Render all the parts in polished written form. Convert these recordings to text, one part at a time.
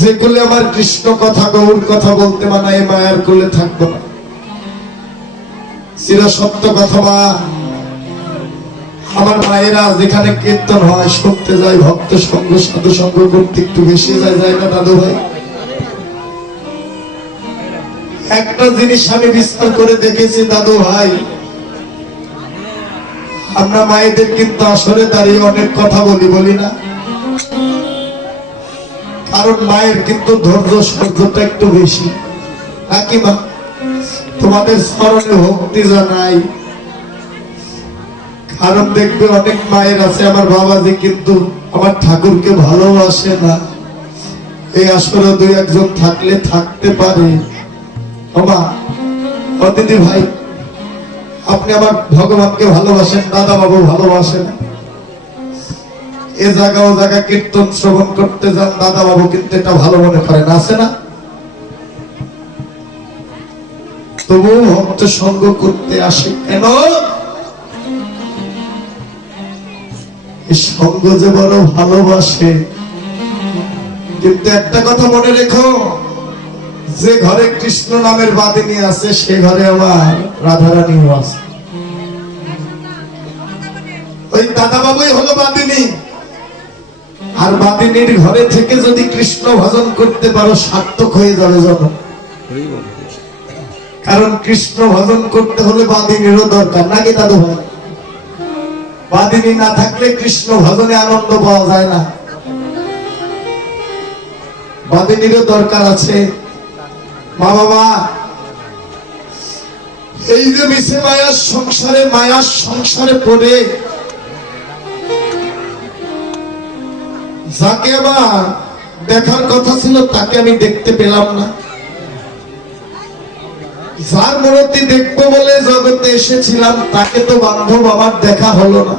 যে কুলে আমার কৃষ্ণ কথা গৌর কথা বলতে মানায় মায়ার কুলে থাকবো না। চির সত্য কথা মা, আমার মায়েরা যেখানে কীর্তন হয় শুনতে যায়, ভক্ত সঙ্গ সাধু সঙ্গ করতে একটু বেশি যায় না দাদু ভাই? একটা জিনিস আমি বিস্তার করে দেখেছি দাদু ভাই, আমরা মায়েদের কিন্তু আসলে দাঁড়িয়ে অনেক কথা বলি না, কারণ মায়ের কিন্তু ধৈর্য সহ্যটা একটু বেশি নাকি মা? তোমাদের স্মরণে ভক্তি জানাই, কারণ দেখবে অনেক মায়ের আছে আমার বাবাজি কিন্তু আমার ঠাকুরকে ভালোবাসে না। এই আসলে দুই একজন থাকলে থাকতে পারে। দিদি ভাই, আপনি আমার ভগবানকে ভালোবাসেন, দাদা বাবু ভালোবাসেন, এ জায়গা ও জায়গা কীর্তন শ্রবণ করতে যান, দাদা বাবু কিন্তু এটা ভালো মনে করেন, আছে না? তবু ভক্ত সঙ্গ করতে আসে কেন? সঙ্গ যে বড় ভালোবাসে। কিন্তু একটা কথা মনে রেখো, যে ঘরে কৃষ্ণ নামের বাদিনী আছে সে ঘরে আমার রাধারানীও আছে। ওই দাদা বাবুই হলো বাদিনী, আর বাদিনীর ঘরে থেকে যদি কৃষ্ণ ভজন করতে পারো সার্থক হয়ে যাবে জন্ম। কারণ কৃষ্ণ ভজন করতে হলে বাদিনীরও দরকার নাকি দাদু ভাই? বাদিনী না থাকলে কৃষ্ণ ভজনে আনন্দ পাওয়া যায় না, বাদিনীরও দরকার আছে। মা বাবা, এই যে মিশে মায়ার সংসারে পড়ে যাকে আমার দেখার কথা ছিল তাকে আমি দেখতে পেলাম না, যার মূর্তি দেখবো বলে জগতে এসেছিলাম তাকে তো বান্ধব আমার দেখা হলো না।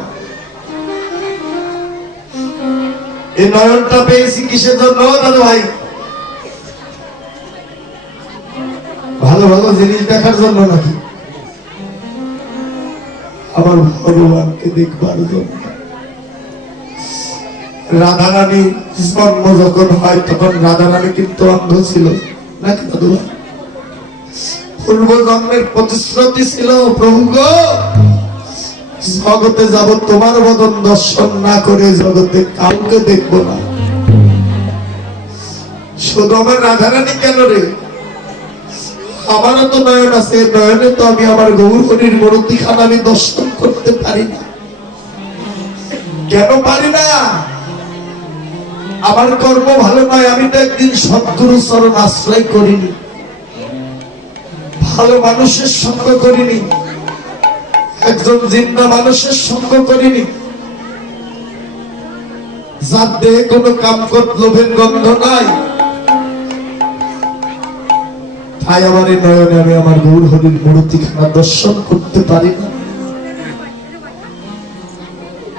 এই নয়নটা পেয়েছি কিসের জন্য দাদু ভাই? ভালো ভালো জিনিস দেখার জন্য নাকি? আমার ভগবানকে দেখবার জন্য। রাধারানী জন্ম যখন হয় তখন রাধারানী কিন্তু অন্ধ ছিল নাকি দাদু ভাই? পূর্ব জন্মের প্রতিশ্রুতি ছিল, প্রভু গো জগতে যাব, তোমার বদন দর্শন না করে জগতে কাউকে দেখবো না। শুধু আমার রাধারানী কেন রে, আমারও তো নয়ন আছে, নয়নে তো আমি আমার গৌর হরির মূর্তিখানা আমি দর্শন করতে পারি না। কেন পারি না? আমার কর্ম ভালো নয়, আমি তো একদিন সদ্গুরু চরণ আশ্রয় করিনি, ভালো মানুষের সঙ্গ করিনি, একজন জিন্দা মানুষের সঙ্গ করিনি, যার দেহে কোনো কামকট লোভের গন্ধ নাই। তাই আমার এই নয়নে আমি আমার গৌর হরির মূর্তিখানা দর্শন করতে পারি না।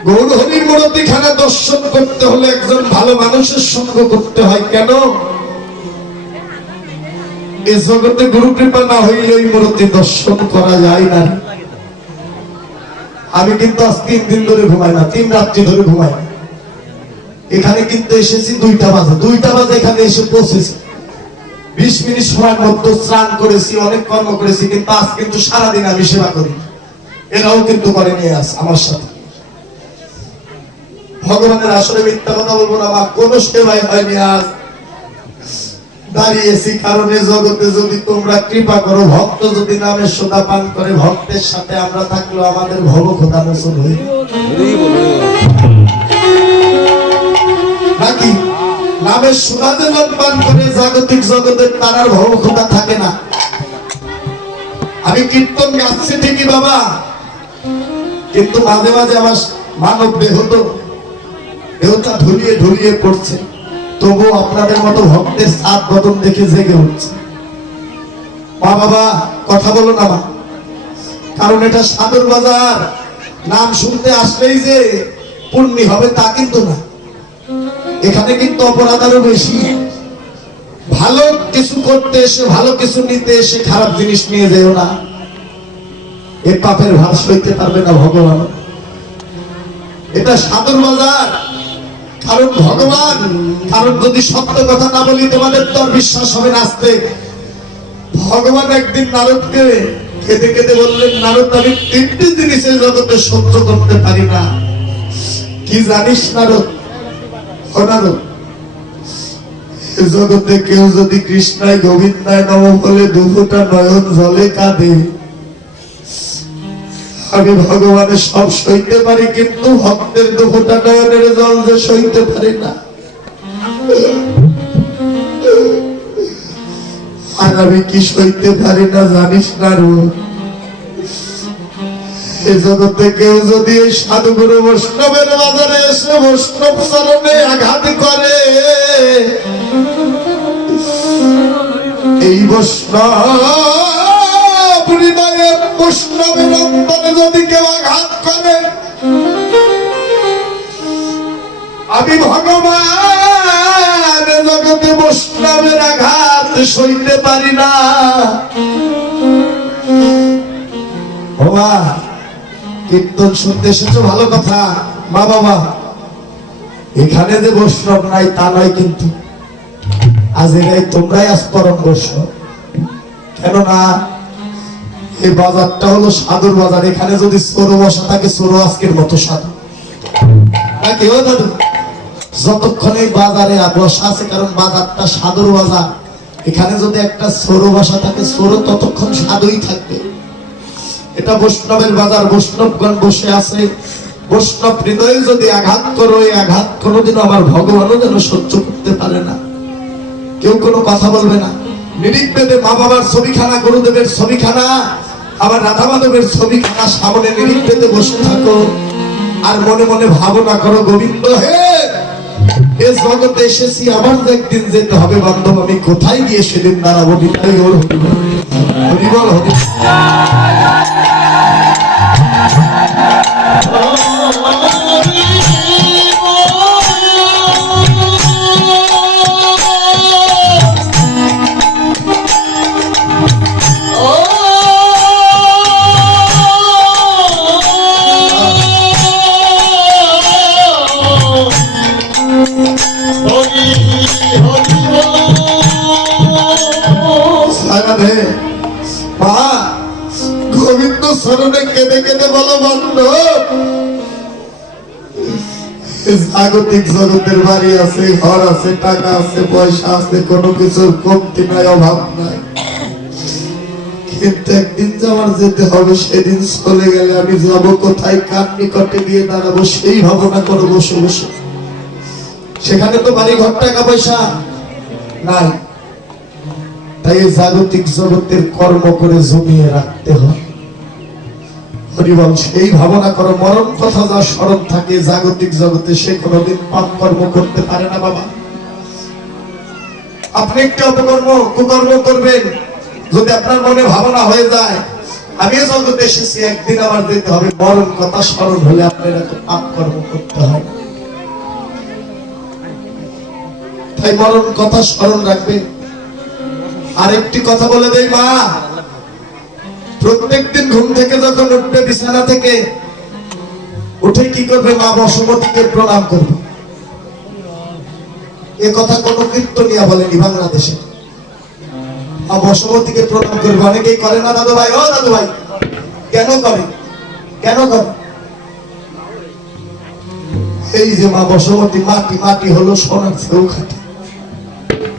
গৌর হরির মূর্তিখানা দর্শন করতে হলে একজন ভালো মানুষের সঙ্গ করতে হয়। কেন? এই জগতে গুরু কৃপা না হইলে ওই মূর্তি দর্শন করা যায় না। আমি কিন্তু আজ 3 দিন ধরে ঘুমাই না, 3 রাত্রি ধরে ঘুমাই না। এখানে কিন্তু এসেছি 2টা বাজে এখানে এসে পৌঁছেছি। 20 মিনিট সময়ের মধ্যে স্নান করেছি, অনেক কর্ম করেছি, কিন্তু আজ কিন্তু সারাদিন আমি সেবা করি, এরাও কিন্তু করে নিয়ে আস আমার সাথে। ভগবানের আসলে মিথ্যা কথা বলবো না, আমার কোন সেবাই হয়নি। আজ দাঁড়িয়েছি কারণে জগতে যদি তোমরা কৃপা করো, ভক্ত যদি নামের সোদা পান করে, ভক্তের সাথে আমরা থাকলেও আমাদের ভব খোদা মোচন হয়ে নাকি? নামের সোদা যেমন পান করে জাগতিক জগতের তারার ভব খোদা থাকে না। আমি কীর্তন গাচ্ছি ঠিকই বাবা, কিন্তু মাঝে মাঝে আমার মানব দেহটা ধুলিয়ে পড়ছে, তবু আপনাদের মতো ভক্তের সাত বদন দেখে জেগে উঠছে। মা বাবা কথা বলো না মা, কারণ এটা সাধুর বাজার। নাম শুনতে আসলেই যে পুণ্যি হবে তা কিন্তু না, এখানে কিন্তু অপরাধ আরো বেশি। ভালো কিছু করতে এসে, ভালো কিছু নিতে এসে খারাপ জিনিস নিয়ে যেও না। এ পাপের ভার সইতে পারবে না ভগবান। এটা সাধুর বাজার। কারণ ভগবান, কারণ যদি সত্য কথা না বলি তোমাদের তো আর বিশ্বাস হবে না। আসতে ভগবান একদিন নারদকে কেঁদে কেঁদে বললেন, নারদ আমি তিনটি জিনিসের জগতে সহ্য করতে পারি না। কি জানিস নারদ? ও নারদ, এ জগতে কেউ যদি কৃষ্ণায় গোবিন্দায় নম বলে দুফোঁটা নয়ন জলে কাঁদে, আমি ভগবানের সব সইতে পারি, কিন্তু ভক্তের দুফোঁটা নয়নের জল যে সইতে পারি না। আর আমি কি সইতে পারি না জানিস না রু? এ জগতে কেউ যদি এই সাধুগুরু বৈষ্ণবের বাজারে এসে বৈষ্ণব চরণে আঘাত করে, এই বৈষ্ণব হৃদয়ে বৈষ্ণবের অন্তরে যদি কেউ আঘাত করে, আমি ভগবান জগতে বৈষ্ণবের আঘাত সইতে পারি না। বাবা কীর্তন শুনতে এসেছো, ভালো কথা। মা বাবা, এখানে যে বৈষ্ণব নাই তা নয়, কিন্তু আজ এটাই তোমরাই আজ পরম বৈষ্ণব। কেননা এই বাজারটা হলো সাধুর বাজার। এখানে যদি চোর বসা থাকে, চোর আজকের মতো সাধু নাকি? ও দাদু, যতক্ষণ এই বাজারে বসা আছে, কারণ বাজারটা সাধুর বাজার, এখানে যদি একটা চোর বসা থাকে, চোর ততক্ষণ সাধুই থাকবে। এটা বৈষ্ণবের বাজার, বৈষ্ণবগণ বসে আছে। বৈষ্ণব হৃদয়ে যদি আঘাত করো, এই আঘাত কোনোদিনও আমার ভগবানও যেন সহ্য করতে পারে না। কেউ কোনো কথা বলবে না। নিরিখবেদে মা বাবার ছবিখানা, গুরুদেবের ছবিখানা, আবার রাধা মাধবের ছবিখানা সামনে নিরিখবেদে বসে থাকো, আর মনে মনে ভাবনা করো, গোবিন্দ হে, এ জগতে এসেছি, আমার যে একদিন যেতে হবে বান্ধব, আমি কোথায় গিয়ে সেদিন দাঁড়াবো? বিদায় ওর হরিবল, হরিবল, হরিবল। গোবিন্দ শরণে কেঁদে কেঁদে বলো, বন্ধ জাগতিক জগতের বাড়ি আছে, ঘর আছে, টাকা আছে, পয়সা আছে, কোনো কিছুর কমতি নাই, অভাব নাই, কিন্তু একদিন যে আমার যেতে হবে, সেদিন চলে গেলে আমি যাব কোথায়, কার নিকটে গিয়ে দাঁড়াবো, সেই ভাবনা করো বসে বসে। সেখানে তো বাড়ি ঘর, টাকা পয়সা নাই, তাই জাগতিক জগতের কর্ম করে জমিয়ে রাখতে হয়। হরিবল, সেই ভাবনা করো। মরণ কথা যা স্মরণ থাকে জাগতিক জগতে, সে কোনোদিন পাপ কর্ম করতে পারে না বাবা। আপনি একটা অপকর্ম, কুকর্ম করবেন, যদি আপনার মনে ভাবনা হয়ে যায়, আমি জগতে এসেছি, একদিন আমার যেতে হবে, মরণ কথা স্মরণ হলে আপনার এত পাপ কর্ম করতে হয়। তাই মরণ কথা স্মরণ রাখবে। আরেকটি কথা বলে দেই মা, প্রত্যেকদিন ঘুম থেকে যখন উঠবে, বিছানা থেকে উঠে কি করবে? মা বসুমতীকে প্রণাম করবে। এ কথা কোন কীর্তনিয়া বলেনি বাংলাদেশে। মা বসুমতীকে প্রণাম করবে। অনেকেই করে না দাদু ভাই। ও দাদু ভাই, কেন করে? কেন করে? এই যে মা বসুমতী, মাটি, মাটি হলো সোনার চেয়েও খাঁটি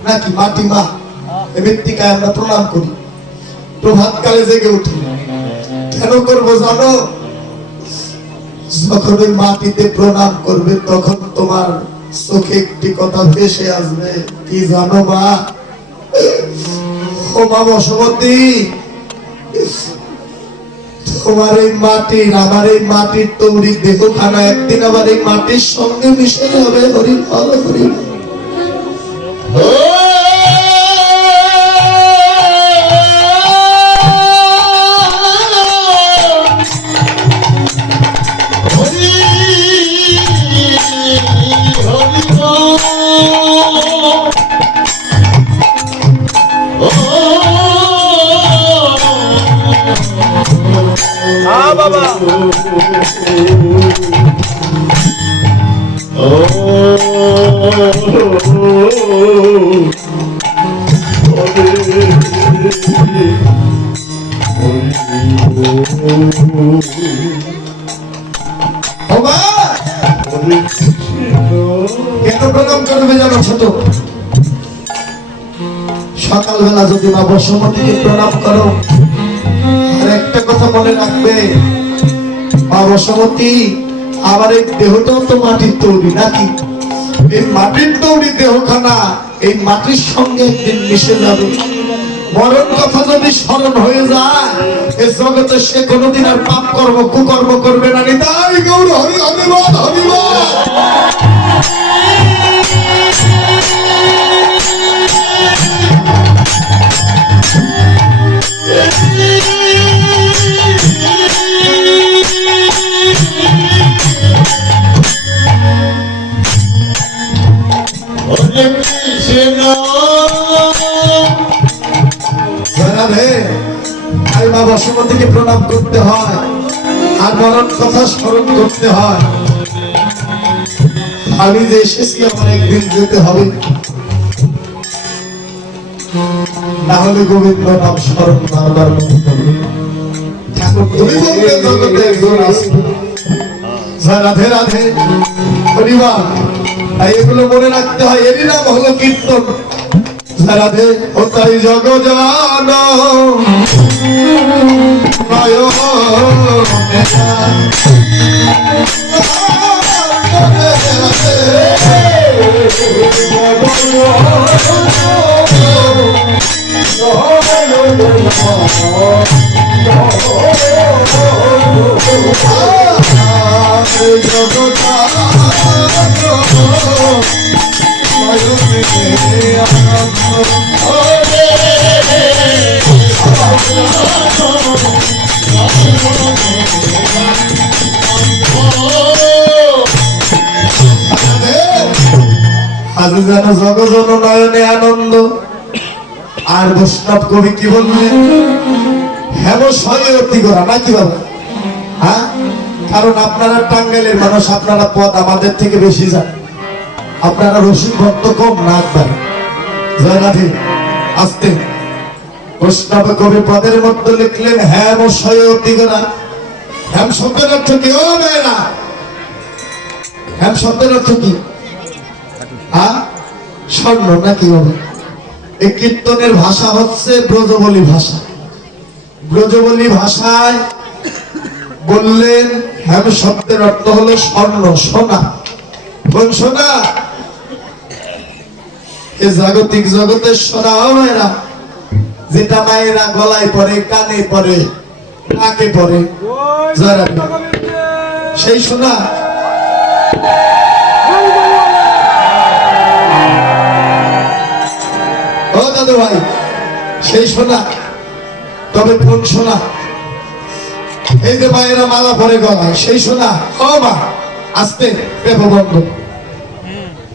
নাকি? মাটি মা, মৃত্তিকায় আমরা প্রণাম করি, প্রভাত কালে জেগে উঠি। কেন করবো জানো? যখন ওই মাটিতে প্রণাম করবে, তখন তোমার চোখে একটি কথা ভেসে আসবে। কি জানো মা? ও মা বসুমতী, তোমার এই মাটির, আমার এই মাটির তৈরি দেহখানা একদিন আবার এই মাটির সঙ্গে মিশে যাবে। হরি বল, হরি বল। হ্যাঁ বাবা কেন প্রণাম করবে জানো ছোট? সকালবেলা যদি মা বসুমতীকে প্রণাম করো, আর একটা কথা মনে রাখবে, মা বসুমতী আমার এই দেহটাও তো মাটির তৈরি নাকি? এই মাটির তৈরি দেহখানা এই মাটির সঙ্গে একদিন মিশে যাবে। মরণ কথা যদি স্মরণ হয়ে যায়, এ জগতে সে কোনোদিন আর পাপ কর্ম কুকর্ম করবে না। তাই গৌর হরি হরিবল হরিবল। মা বসুমতীকে প্রণাম করতে হয়, আর মরণ কথা স্মরণ করতে হয়। আমি যে এসেছি আমার একদিন যেতে হবে, না হলে গোবিন্দ নাম স্মরণ বারবার করতে হবে। ঠাকুর তুমি বলতে জগতে একজন আছে। রাধে রাধে হরিবল। তাই এগুলো মনে রাখতে হয়, এরই নাম হলো কীর্তন। রাধে ও তাই জগ জান আজ যেন জগজন নয়নে আনন্দ। আর বৈষ্ণব কবি কি বললেন? হেম সয়ে অতি করা নাকি বাবা? হ্যাঁ, কারণ আপনারা টাঙ্গাইলের মানুষ, আপনারা পথ আমাদের থেকে বেশি যান। আপনারা রসিক ভক্ত কম না একবার। জয়নাথী আসতে বৈষ্ণব কবি পদের মধ্যে লিখলেন হেম সয়ে অতি করা। হেম শব্দের অর্থ কি? ও মেয়েরা, হেম শব্দের অর্থ কি? স্বর্ণ নাকি হবে? এই কীর্তনের ভাষা হচ্ছে ব্রজবলী ভাষা। ব্রজবলী ভাষায় বললেন হেম শব্দের অর্থ হলো স্বর্ণ, সোনা। কোন সোনা? এ জাগতিক জগতের সোনা মেয়েরা, যেটা মায়েরা গলায় পরে, কানে পরে, নাকে পরে, সেই সোনা। ও দাদু ভাই, সেই সোনা। তবে কোন সোনা? এই যে মায়েরা মালা পরে গলায়, সেই সোনা। ও মা, আস্তে পেপ বন্ধ।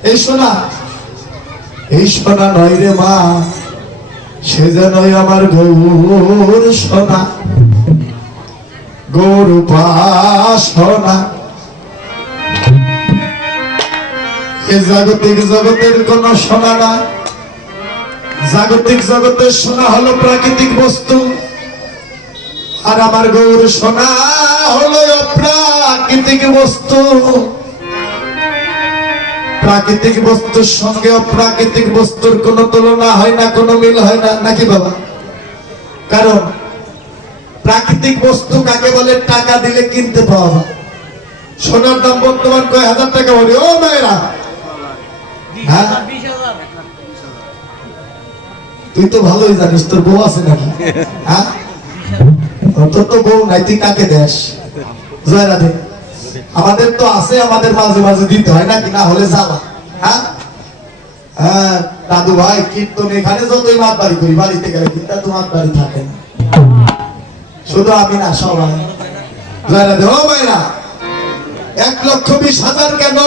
এই সোনা, এই সোনা নয় রে মা, সে যেন আমার গৌর সোনা, গৌর উপাসনা। এ জাগতিক জগতের কোন সোনা না। জাগতিক জগতের সোনা হলো প্রাকৃতিক বস্তু, আর আমার গৌর সোনা হলো অপ্রাকৃতিক বস্তু। প্রাকৃতিক বস্তুর সঙ্গে অপ্রাকৃতিক বস্তুর কোনো তুলনা হয় না, কোনো মিল হয় না নাকি বাবা? কারণ প্রাকৃতিক বস্তু কাকে বলে? টাকা দিলে কিনতে পাওয়া যায়। সোনার দাম বর্তমান কয় হাজার টাকা বলি। ও মায়েরা, হ্যাঁ, তুই তো ভালোই জানিস, তোর বউ আছে নাকি? হ্যাঁ, তোর তো বউ নাই, তুই কাকে দেশ? জয় রাধে। আমাদের তো আছে, আমাদের মাঝে মাঝে দিতে হয় নাকি, না হলে জ্বালা। হ্যাঁ হ্যাঁ দাদু ভাই, কীর্তন এখানে যতই মাত বাড়ি করি, বাড়িতে গেলে কিন্তু মাত বাড়ি থাকে না। শুধু আমি না, সবাই। জয় রাধে। ও ভাইরা, 1,20,000 কেন?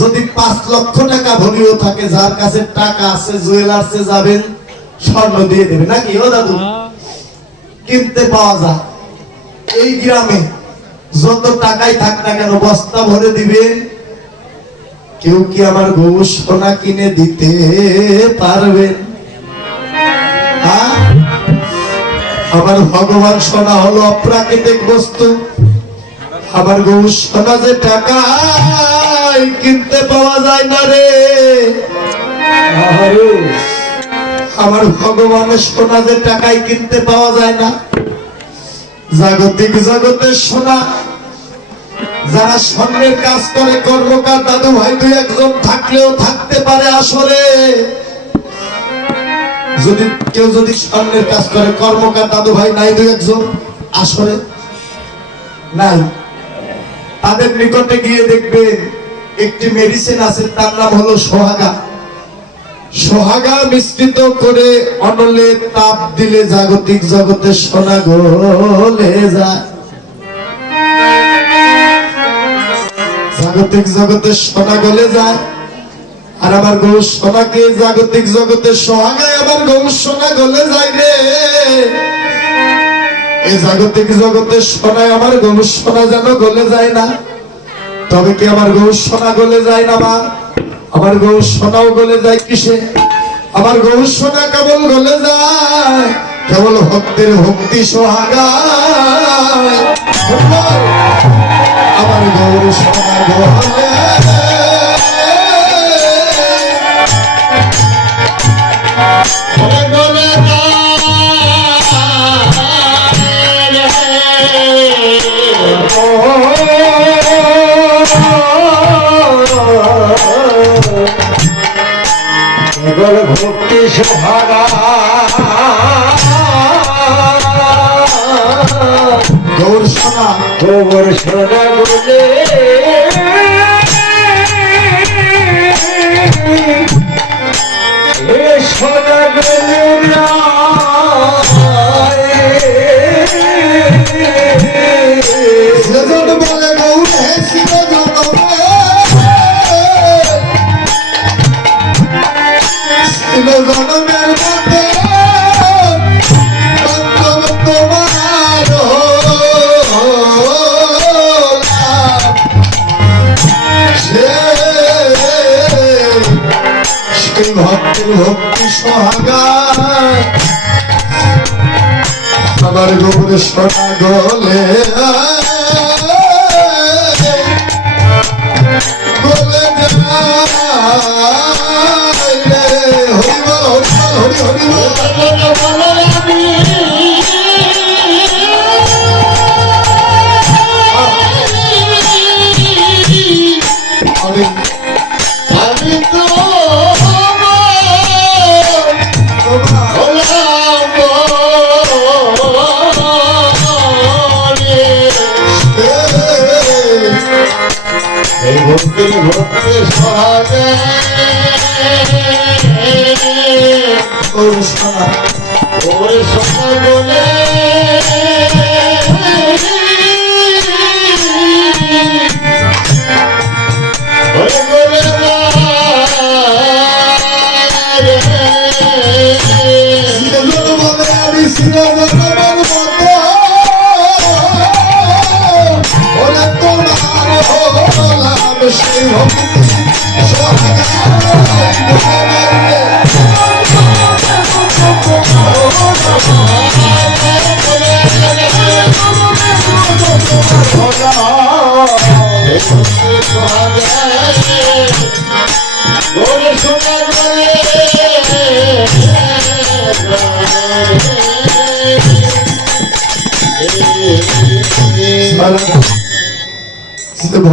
যদি 5 লক্ষ টাকা ভরিও থাকে, যার কাছে টাকা আছে, জুয়েলার্সে যাবেন, স্বর্ণ দিয়ে দেবে নাকি? ও দাদু, কিনতে পাওয়া যায়। এই গ্রামে যত টাকাই থাক না কেন বস্তা ভরে দিবে, কেউ কি আমার গৌ সোনা কিনে দিতে পারবেন? আমার ভগবান সোনা হলো অপ্রাকৃতিক বস্তু, আমার গৌ সোনা যে টাকায় কিনতে পাওয়া যায় না রে। আমার ভগবানের সোনা যে টাকায় কিনতে পাওয়া যায় না। জাগতিক জগতের সোনা যারা স্বর্ণের কাজ করে, কর্মকার দাদু ভাই দুই একজন থাকলেও থাকতে পারে আসরে। যদি কেউ যদি স্বর্ণের কাজ করে, কর্মকার দাদু ভাই নাই দুই একজন আসরে নাই, তাদের নিকটে গিয়ে দেখবেন একটি মেডিসিন আছে, তার নাম হলো সোহাগা। সোহাগা মিশ্রিত করে অনলে তাপ দিলে জাগতিক জগতের সোনা গলে যায়। জাগতিক জগতের সোনা গলে যায়। আর আমার গৌ সোনাকে জাগতিক জগতের সোহাগায় আমার গৌ সোনা গলে যায় রে। এই জাগতিক জগতের সোনায় আমার গৌ সোনা যেন গলে যায় না। তবে কি আমার গৌ সোনা গলে যায় না? মা, আমার গৌ সোনাও গলে যায় কিসে? আমার গৌ সোনা কেবল গলে যায় কেবল ভক্তের ভক্তি সোহাগায়। আমার গৌ সোনা গলে ভক্তি সোহাগা গৌর সোনা, গোবর সোনা বলে সোনা গলে সেজন বলে গৌর হে শিব জনমের মধ্যে তোমার সেই ভক্তের ভক্তি সোহাগা আমার গৌর সোনা গলে গলে আমি তো এই ভক্তি ভক্তি সোহাগে গৌর সোনা ওরে সোনা বলে ওরে বলে বলে আমি শিরোজনের মতো ওরে তোমার হলাম সেই ভক্তি সোহাগা।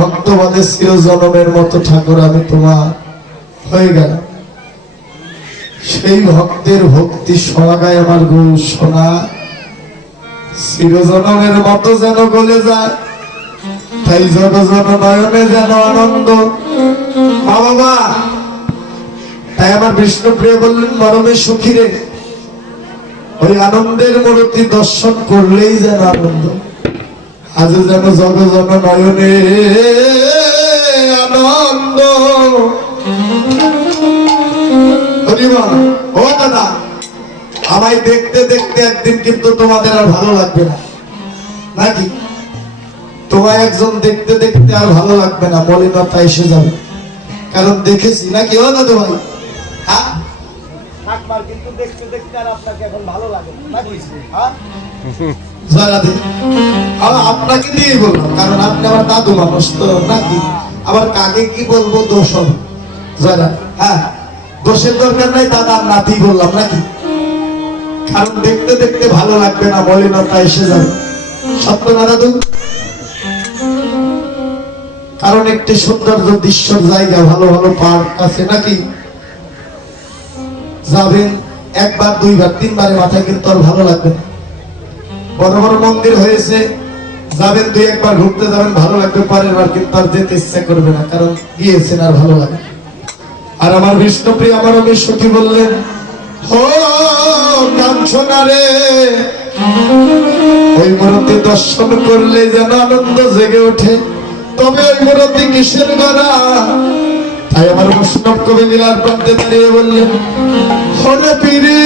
ভক্ত বলে চির জনমের মতো ঠাকুর আমি তোমার হয়ে গেল। সেই ভক্তের ভক্তি সোহাগায় আমার গৌ সোনা চিরজনমের মতো যেন গলে যায়। তাই জন জন নয়নে যেন আনন্দ। বাবা, তাই আমার বিষ্ণুপ্রিয় বললেন মরমে সুখী রে, ওই আনন্দের মূর্তি দর্শন করলেই যেন আনন্দ। আজ যেন জন জন নয়নে আনন্দ। ও দাদা, আমায় দেখতে দেখতে একদিন কিন্তু তোমাদের আর ভালো লাগবে না। নাকি? তোমায় একজন দেখতে দেখতে আর ভালো লাগবে না, মলিনতা এসে যাবে। কারণ দেখেছি নাকি, ও দাদু ভাই? হ্যাঁ, থাকবার কিন্তু দেখতে দেখতে আর আপনাকে এখন ভালো লাগে না, নাকি? হ্যাঁ? জয়রা দে। আপনাকে দিয়েই বললাম, কারণ আপনি আমার দাদু মানুষ তো নাকি? আবার কাকে কি বলবো, দোষ হবে। জয়রা, হ্যাঁ, দোষের দরকার নাই, দাদা আর নাতি বললাম নাকি? কারণ দেখতে দেখতে ভালো লাগবে না, মলিনতা এসে যাবে। সত্য না দাদু? কারণ একটি সৌন্দর্য দৃশ্যর জায়গা, ভালো ভালো পার্ক আছে নাকি? যাবেন একবার, দুইবার, তিনবারে মাথায় কিন্তু আর ভালো লাগবে না। বড় বড় মন্দির হয়েছে, যাবেন দুই একবার ঘুরতে যাবেন, ভালো লাগবে, পরের বার কিন্তু আর যেতে ইচ্ছা করবে না, কারণ গিয়েছেন আর ভালো লাগে। আর আমার বিষ্ণুপ্রিয় আমার অমিত সখী বললেন, ও কাঞ্চনা রে, ওই মূর্তি দর্শন করলে যেন আনন্দ জেগে ওঠে, তবে ওই মূর্তি কিসের গড়া? তাই আমার বৈষ্ণব কবি লীলার প্রান্তে দাঁড়িয়ে বললেন, হরে প্রীতি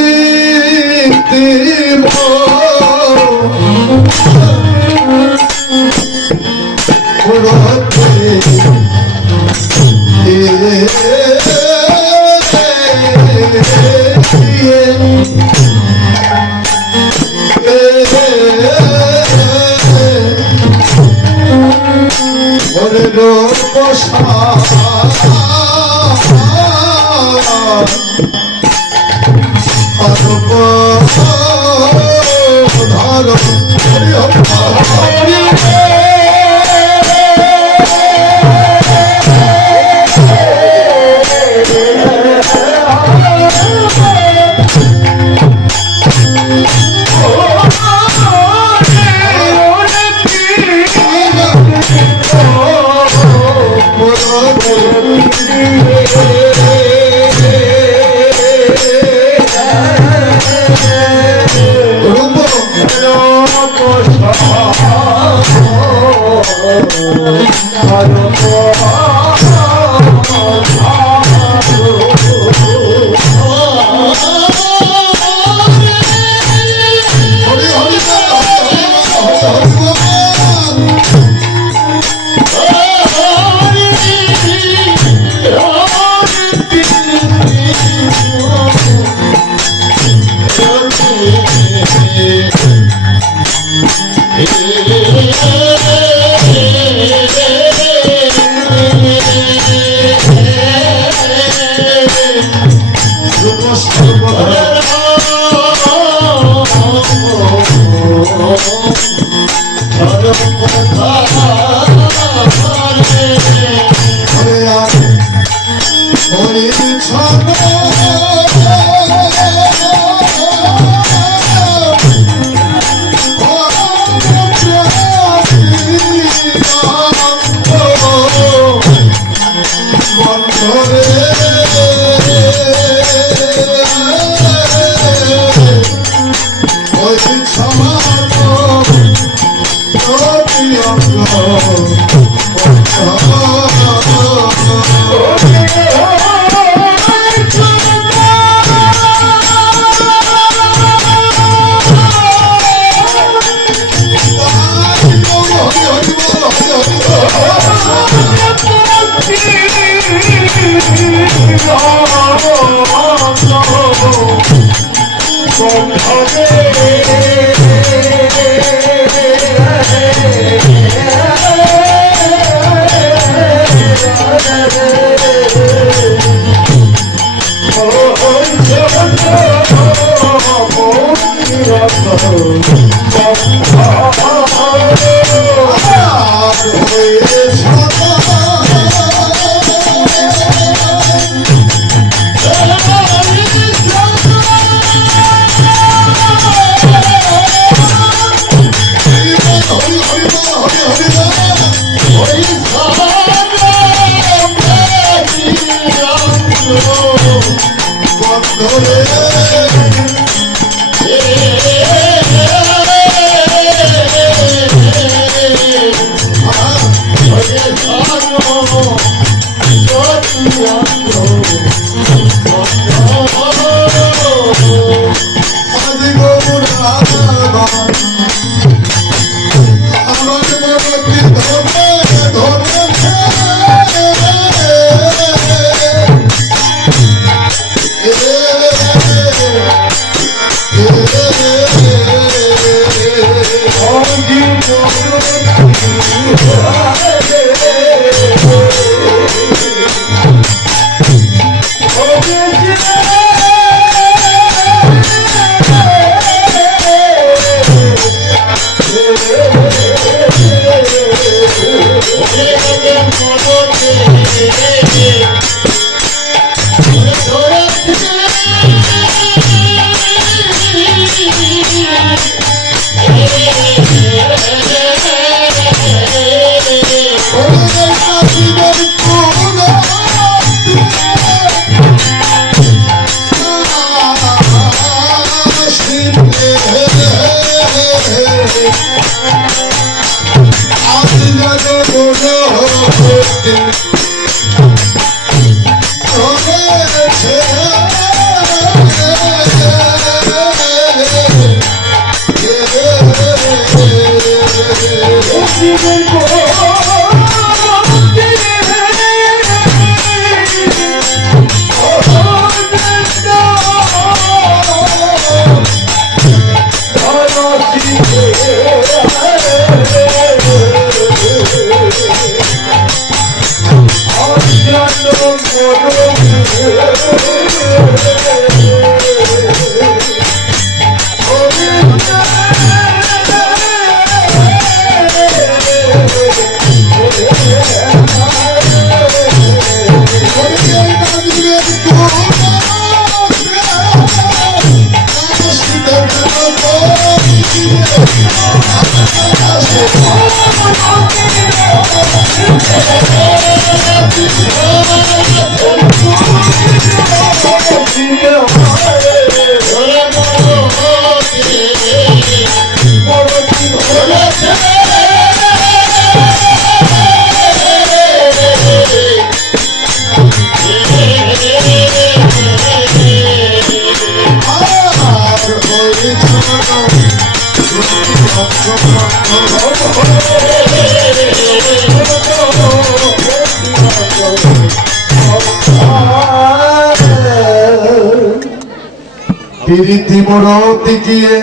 প্রীতি মরতি গিয়ে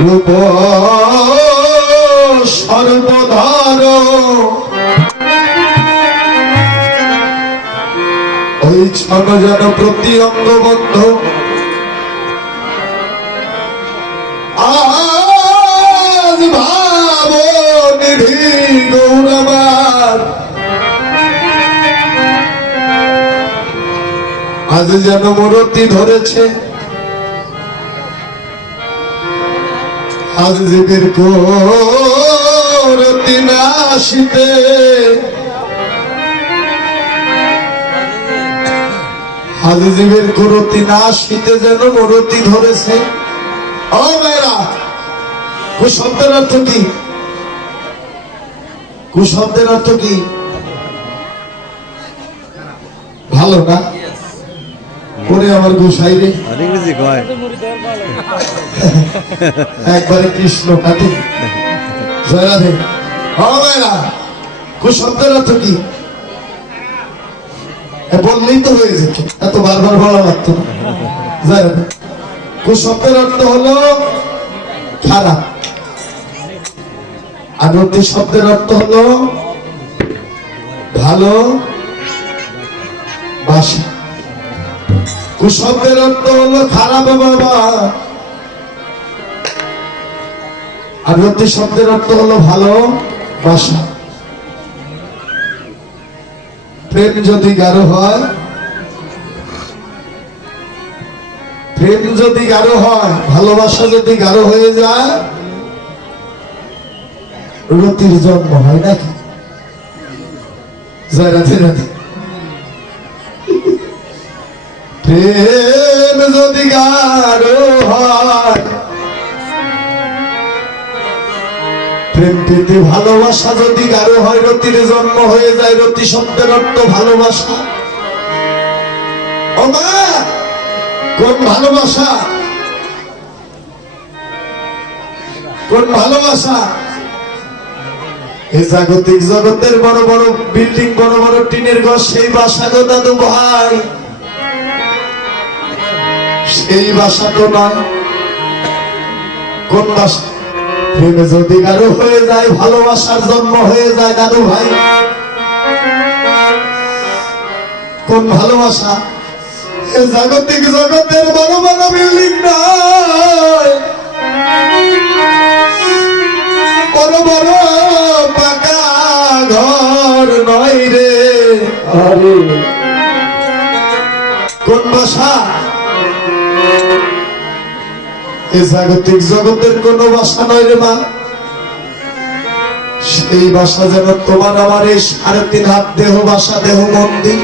রূপ সর্বধার ওই ছন যেন প্রতি অঙ্গবদ্ধ আজ ভাব নিধি গৌরবার আজ যেন মূরতি ধরেছে আজ জীবের করতি নাশিতে আজ জীবের করতি নাশিতে যেন মূরতি ধরেছে। ও মেয়েরা, কুশব্দের অর্থ কি? কুশব্দের অর্থ কি? ভালো না করে আমার গোসাই রে একবারে কৃষ্ণ কাটি জয় রাধে। হবে না কুশব্দের অর্থ কি? বললেই তো হয়ে যেত, এত বারবার বলা লাগতো না। জয় রাধে। কুশব্দের অর্থ হলো খারাপ, আর রতি শব্দের অর্থ হলো ভালো বাসা। কুশব্দের অর্থ হলো খারাপ বাবা, আর রতি শব্দের অর্থ হলো ভালো বাসা। প্রেম যদি গাঢ় হয়, প্রেম যদি গাঢ় হয়, ভালোবাসা যদি গাঢ় হয়ে যায়, রতির জন্ম হয় নাকি? জয় রাধে রাধে। প্রেম যদি গাঢ় হয়, প্রেম পেতে ভালোবাসা যদি গাঢ় হয়, রতির জন্ম হয়ে যায়। রতি শব্দের অর্থ ভালোবাসা। ও মা, কোন ভালোবাসা? কোন ভালোবাসা? এই জাগতিক জগতের বড় বড় বিল্ডিং, বড় বড় টিনের ঘর, সেই বাসা গো দাদু ভাই, সেই বাসা তো নয়। কোন বাসা প্রেম যদি কারো হয়ে যায়, ভালোবাসার জন্ম হয়ে যায় দাদু ভাই, কোন ভালোবাসা? এ জাগতিক জগতের বড় বড় বিল্ডিং নয়, বড় বড় পাকা ঘর নয় রে। কোন বাসা? এ জাগতিক জগতের কোন বাসা নয় রে মা। সেই বাসা যেন তোমার আমার এই 3.5 হাত দেহ বাসা, দেহ মন্দির।